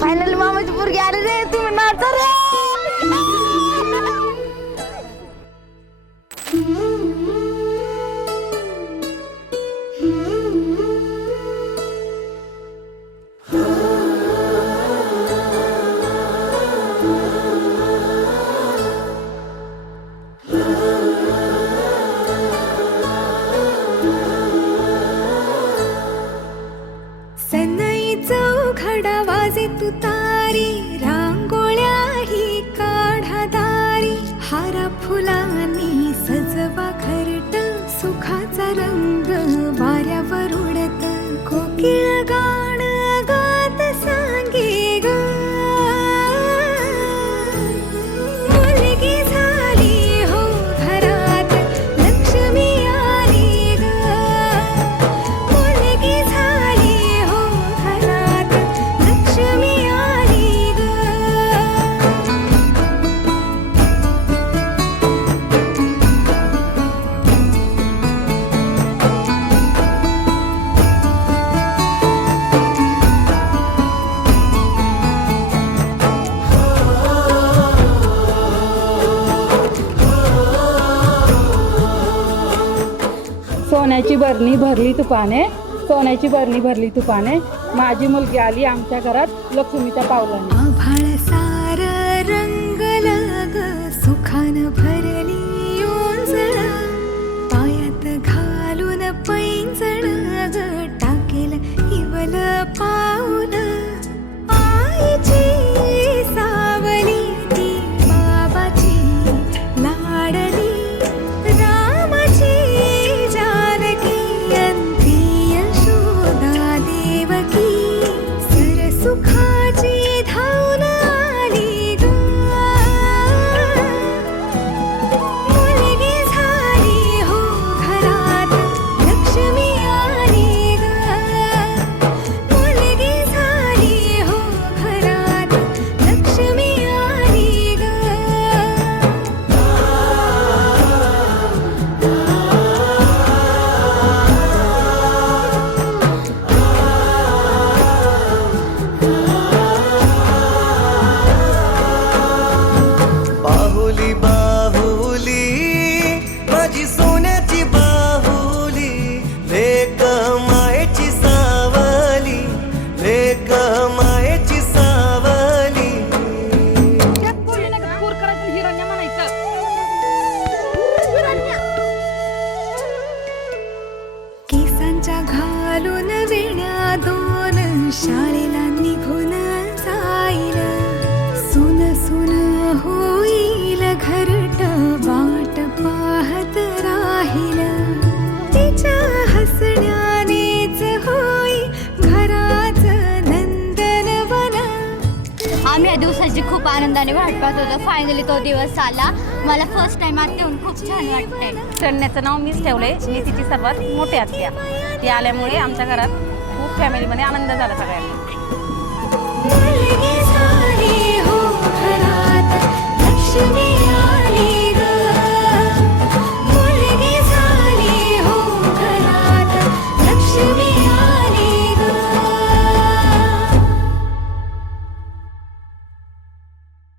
Finally मामाची पोरगी आली रे, तुम्ही नाचा रे. घडा वाजे तुतारी, रांगोळ्याही काढा दारी, हारा फुलांनी सजवा घरट, सुखाचा रंग वाऱ्यावर उडत, कोकिळ गाण गात सांगे ग, मुलगी झाली हो घरात, लक्ष्मी आली ग, मुलगी झाली हो घरात, लक्ष्मी आली ग. सोन्याची बरणी भरली तुपाने, सोन्याची बरणी भरली तुपाने, माझी मुलगी आली आमच्या घरात लक्ष्मीच्या पावलाने. आभाळ सार रंगला ग, सुखान भरली ओंजळ, पायात घालून पैंजण ग, टाकेल हिवल पाऊल, आईची सावली ती बाबाची लाडली, रामाची जानकी अंती यशोदा देवकी, सरसुखाची धावून आली ग, मुलगी झाली हो घरात, लक्ष्मी आली ग, मुलगी झाली हो घरात, लक्ष्मी आली ग. बाहुली बाहुली माझी सोन्याची बाहुली, लेक मायेची सावली, लेक मायेची सावली. केसांच्या घालून वेण्या दोन, शाळेला निघून जाईल, सुन सुन होईल घरट, वाट पाहत राहील, तिच्या हसण्यानेच होई घराच नंदनवन. आम्ही या दिवसाची खूप आनंदाने वाट पाहत होतो. फायनली तो दिवस आला. मला फर्स्ट टाइम आत येऊन खूप छान वाटतंय. चढण्याचं नाव मीच ठेवलंय. मी तिची सर्वात मोठी आत्या. ती आल्यामुळे आमच्या घरात खूप फॅमिलीमध्ये आनंद झाला सगळ्यांना. मुलगी झाली हो घरात, लक्ष्मी